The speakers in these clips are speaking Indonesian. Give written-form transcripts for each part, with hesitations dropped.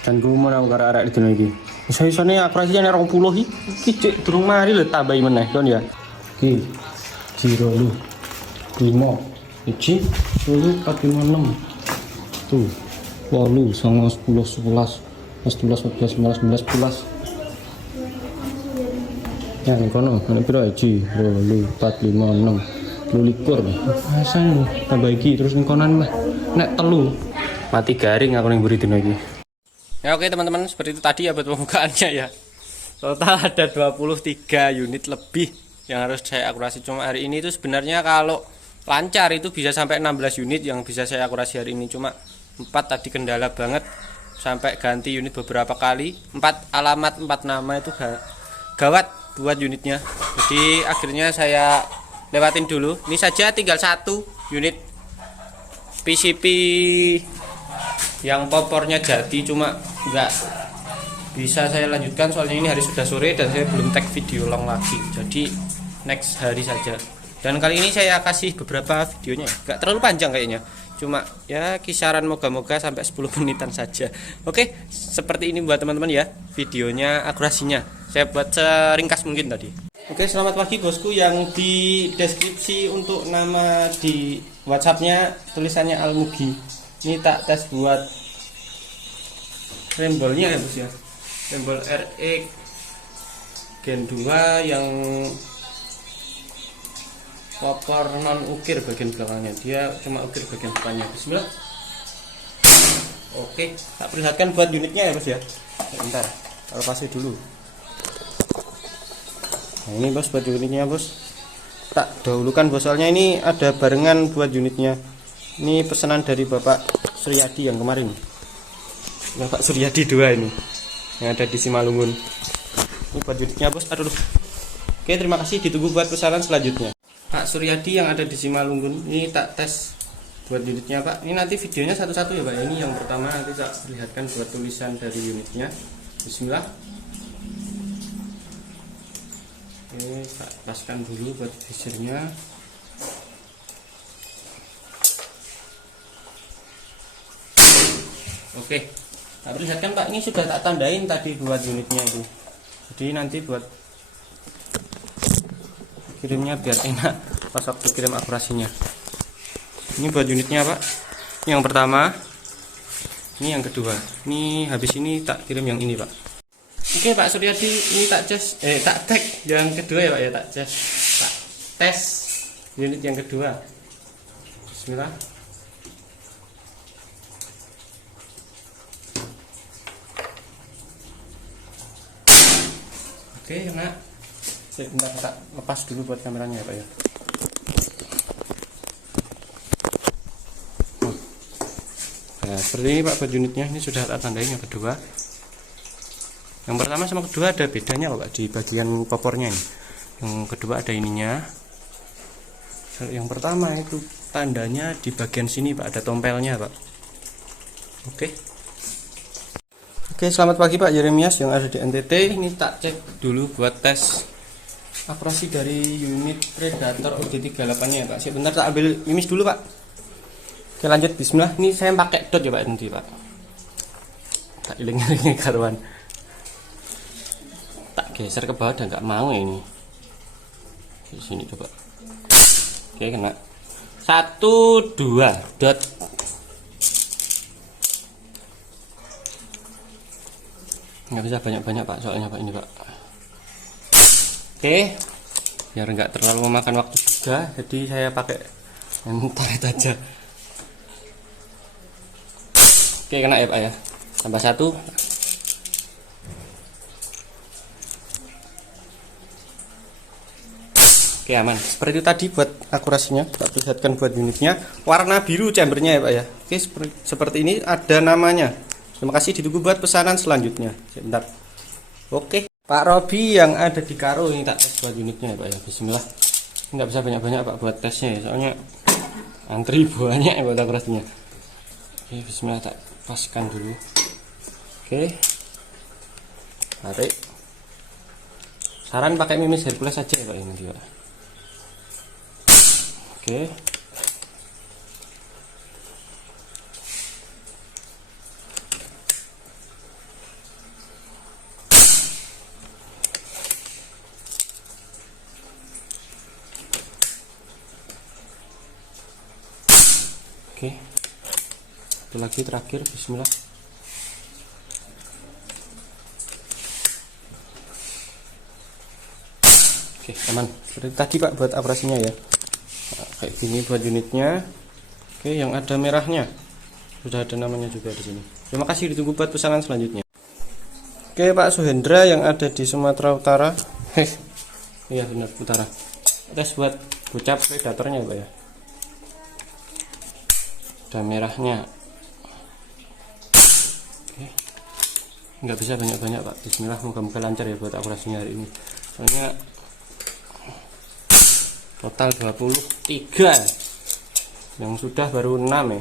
Dan gumun aku karo arek dino iki. Iso-isone akurasinya nek 20 iki cek durung mari lho tambahi meneh kon ya. Iki 0 5 1 10 4 5 6 tuh 8 9 10 11 11 12 19 11 yang kono ana piro 1 2 4 5 6 lulikur asang tambah iki terus ning konan mah nek telu mati garing aku ning mburi dino iki. Ya oke teman-teman, seperti itu tadi ya buat pembukaannya ya. Total ada 23 unit lebih yang harus saya akurasi. Cuma hari ini itu sebenarnya kalau lancar itu bisa sampai 16 unit yang bisa saya akurasi hari ini. Cuma 4 tadi kendala banget sampai ganti unit beberapa kali. 4 alamat 4 nama itu gawat buat unitnya. Jadi akhirnya saya lewatin dulu. Ini saja tinggal 1 unit PCP yang popornya jadi, cuma nggak bisa saya lanjutkan soalnya ini hari sudah sore dan saya belum tag video long lagi, jadi next hari saja. Dan kali ini saya kasih beberapa videonya, nggak terlalu panjang kayaknya, cuma ya kisaran moga-moga sampai 10 menitan saja. Oke, seperti ini buat teman-teman ya videonya, akurasinya saya buat seringkas mungkin tadi. Oke, selamat pagi bosku. Yang di deskripsi untuk nama di WhatsAppnya tulisannya Almugi. Ini tak tes buat rembolnya ya bos ya, rembol RX Gen 2 yang popor non ukir bagian belakangnya, dia cuma ukir bagian depannya. Bismillah. Oke, tak perlihatkan buat unitnya ya bos ya. Bentar, taruh pasir dulu. Nah ini bos buat unitnya bos, tak dahulukan bos soalnya ini ada barengan buat unitnya. Ini pesanan dari Bapak Suryadi yang kemarin, Bapak Suryadi 2 ini yang ada di Simalungun. Ini buat unitnya bos. Aduh. Oke, terima kasih, ditunggu buat pesanan selanjutnya. Pak Suryadi yang ada di Simalungun, ini tak tes buat unitnya Pak. Ini nanti videonya satu-satu ya Pak. Ini yang pertama nanti tak perlihatkan buat tulisan dari unitnya. Bismillah. Oke, tak paskan dulu buat visirnya. Oke, tak perlihatkan Pak, ini sudah tak tandain tadi buat unitnya itu. Jadi nanti buat kirimnya biar enak pas waktu kirim akurasinya. Ini buat unitnya Pak, yang pertama, ini yang kedua. Ini habis ini tak kirim yang ini Pak. Oke Pak Suryadi, ini tak tag yang kedua ya Pak ya, tak tes unit yang kedua. Bismillah. Oke, kena. Sebentar tak lepas dulu buat kameranya ya Pak ya. Nah, seperti ini Pak buat unitnya. Ini sudah tak tandain yang kedua. Yang pertama sama kedua ada bedanya Pak di bagian popornya ini. Yang kedua ada ininya. Yang pertama itu tandanya di bagian sini Pak, ada tompelnya Pak. Oke. Oke, selamat pagi Pak Yeremias yang ada di NTT. Ini tak cek dulu buat tes akurasi dari unit Predator OG38 nya Pak. Sebentar tak ambil mimis dulu Pak. Oke, lanjut. Bismillah. Ini saya pakai dot ya Pak nanti Pak. Tak iling-ilingnya karuan. Tak geser ke bawah dan nggak mau ini. Di sini coba. Oke, kena. 1 2 dot. Nggak bisa banyak-banyak Pak soalnya Pak ini Pak. Oke, biar nggak terlalu memakan waktu juga, jadi saya pakai tarik aja. Oke, kena ya Pak ya, tambah 1. Oke, aman. Seperti itu tadi buat akurasinya, tak perlihatkan buat unitnya. Warna biru chambernya ya Pak ya. Oke, seperti ini ada namanya. Terima kasih, ditunggu buat pesanan selanjutnya. Sebentar. Oke, Pak Robi yang ada di Karo ini tak tes buat unitnya ya Pak ya. Bismillah. Nggak bisa banyak-banyak Pak buat tesnya ya, soalnya antri banyak ya buat akurasinya. Oke, Bismillah, tak paskan dulu. Oke, tarik. Saran pakai mimis Hercules saja ya Pak ini nanti Pak. Oke. Oke, satu lagi terakhir, bismillah. Oke, aman. Seperti tadi Pak buat operasinya ya. Nah, kayak gini buat unitnya. Oke, yang ada merahnya sudah ada namanya juga di sini. Terima kasih, ditunggu buat pesanan selanjutnya. Oke Pak Suhendra yang ada di Sumatera Utara. Iya benar utara. Tes buat bocap predatornya Pak ya. Ada merahnya. Oke. Nggak bisa banyak-banyak Pak. Bismillah, moga-moga lancar ya buat operasinya hari ini. Soalnya total 23. Yang sudah baru 6 ya.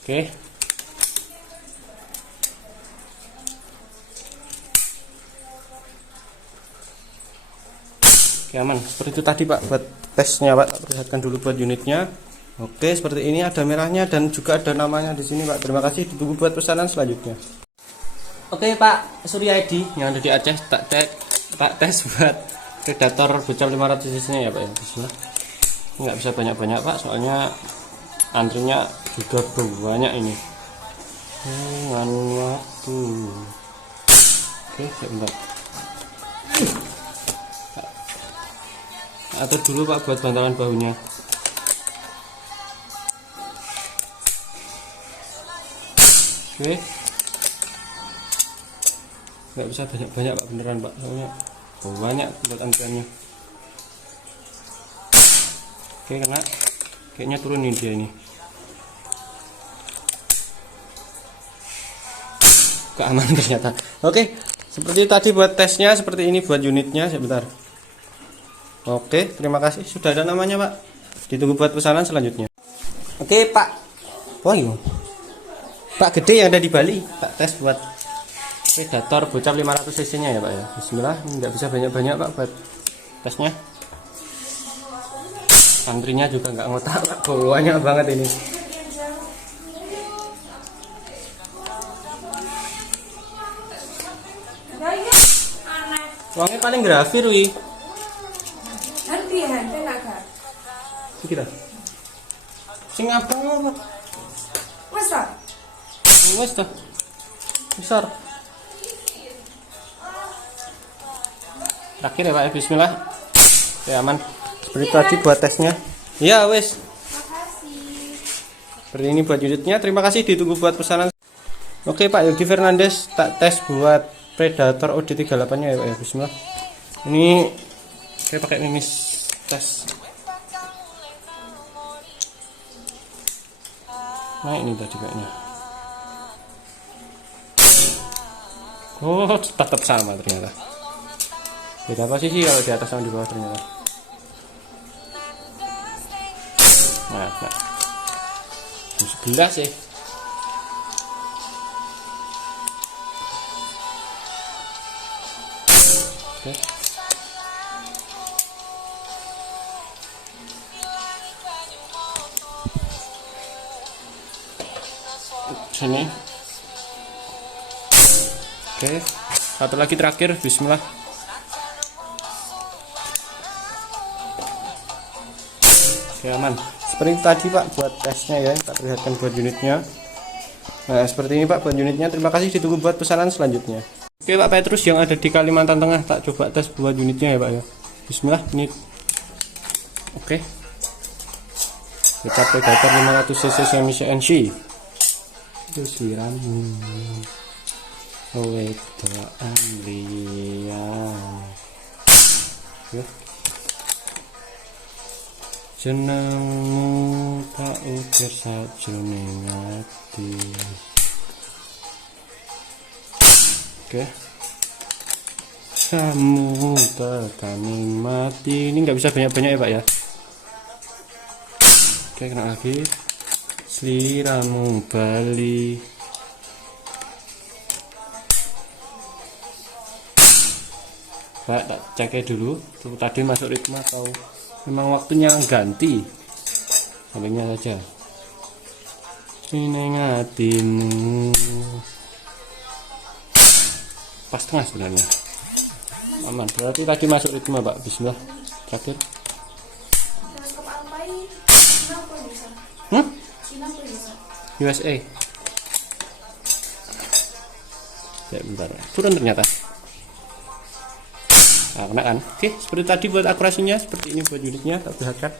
Oke. Oke, aman. Seperti itu tadi Pak buat tesnya Pak. Perlihatkan dulu buat unitnya. Oke, seperti ini ada merahnya dan juga ada namanya di sini Pak. Terima kasih, ditunggu buat pesanan selanjutnya. Oke Pak Surya Edi yang ada di Aceh, tak tes buat predator bocap 500 cc nya ya Pak ya. Bismillah. Nggak bisa banyak-banyak Pak, soalnya antrinya juga banyak ini. Dengan waktu. Oke, sebentar. Atur dulu Pak buat bantalan bahunya. Oke, nggak bisa banyak-banyak Pak, beneran Pak, soalnya banyak buat antriannya. Oke, kena, kayaknya turunin dia ini. Kok aman ternyata. Oke, seperti tadi buat tesnya, seperti ini buat unitnya. Sebentar. Oke, terima kasih. Sudah ada namanya Pak. Ditunggu buat pesanan selanjutnya. Oke Pak. Wah, iya. Pak gede yang ada di Bali. Tak tes buat predator bocap 500 cc nya ya Pak ya. Bismillah. Nggak bisa banyak-banyak Pak buat tesnya. Antrinya juga nggak ngotak Pak. Banyak banget ini. Uangnya paling grafir wi. Kita sing abang apa? Wes dah. Besar. Terakhir ya Pak, bismillah. Ya aman. Seperti tadi buat tesnya. Ya wes. Makasih. Seperti ini buat unitnya. Terima kasih, ditunggu buat pesanan. Oke Pak Yogi Fernandes, tak tes buat predator OD38 nya ya Pak ya. Bismillah. Ini saya pakai mimis tes. Nah ini tadi kayaknya. Oh tetap sama ternyata. Beda posisi kalau di atas sama di bawah ternyata. Nah, 11 sih. Oke. Sini. Oke, satu lagi terakhir, bismillah. Oke, aman. Seperti tadi Pak buat tesnya ya, tak perlihatkan buat unitnya. Nah, seperti ini Pak buat unitnya. Terima kasih, ditunggu buat pesanan selanjutnya. Oke Pak Petrus yang ada di Kalimantan Tengah, tak coba tes buat unitnya ya Pak ya. Bismillah, ini. Oke. Bocap predator 500 cc semi CNC. Siramu wedokan liyan ya jenengmu tak ukir sajroning ati. Oke, kamu tekaning mati. Ini nggak bisa banyak-banyak ya Pak ya. Oke, kena lagi. Sliramu Bali. Pak, tak cek dulu tuh, tadi masuk ritme atau memang waktunya ganti. Sampingnya saja. Ini ngatimu. Pas tengah sebenarnya. Aman, berarti tadi masuk ritme Pak. Bismillah. Terakhir. USA. Ya bentar, turun ternyata. Nah, kena kan? Oke, seperti tadi buat akurasinya, seperti ini buat unitnya, tak perlihatkan.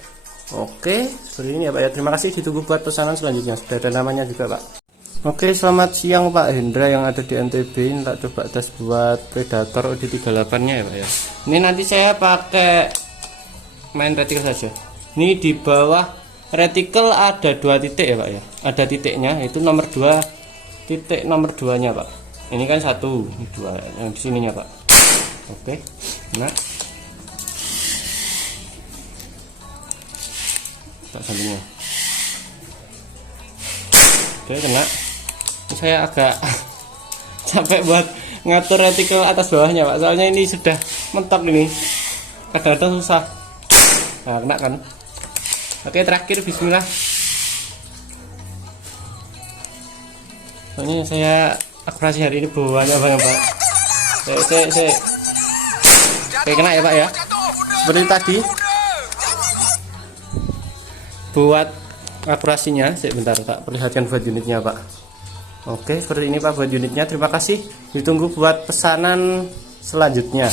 Oke, seperti ini ya Pak ya. Terima kasih, ditunggu buat pesanan selanjutnya. Sudah ada namanya juga Pak. Oke, selamat siang Pak Hendra yang ada di NTB. Ini tak coba tes buat Predator OD38 nya ya Pak ya. Ini nanti saya pakai main reticle saja. Ini di bawah reticle ada 2 titik ya Pak ya. Ada titiknya, itu nomor 2, titik nomor 2 nya Pak. Ini kan 1, 2 yang di sininya Pak. Oke, nah tak sampingnya. Oke, kena. Saya agak capek buat ngatur reticle atas bawahnya Pak, soalnya ini sudah mentok ini, kadang-kadang susah. Nah, kena kan. Oke, terakhir bismillah. Soalnya saya akurasi hari ini bawahnya banyak Pak. Saya oke, kena ya Pak ya. Seperti tadi buat akurasinya, sebentar tak perlihatkan buat unitnya Pak. Oke, seperti ini Pak buat unitnya. Terima kasih, ditunggu buat pesanan selanjutnya.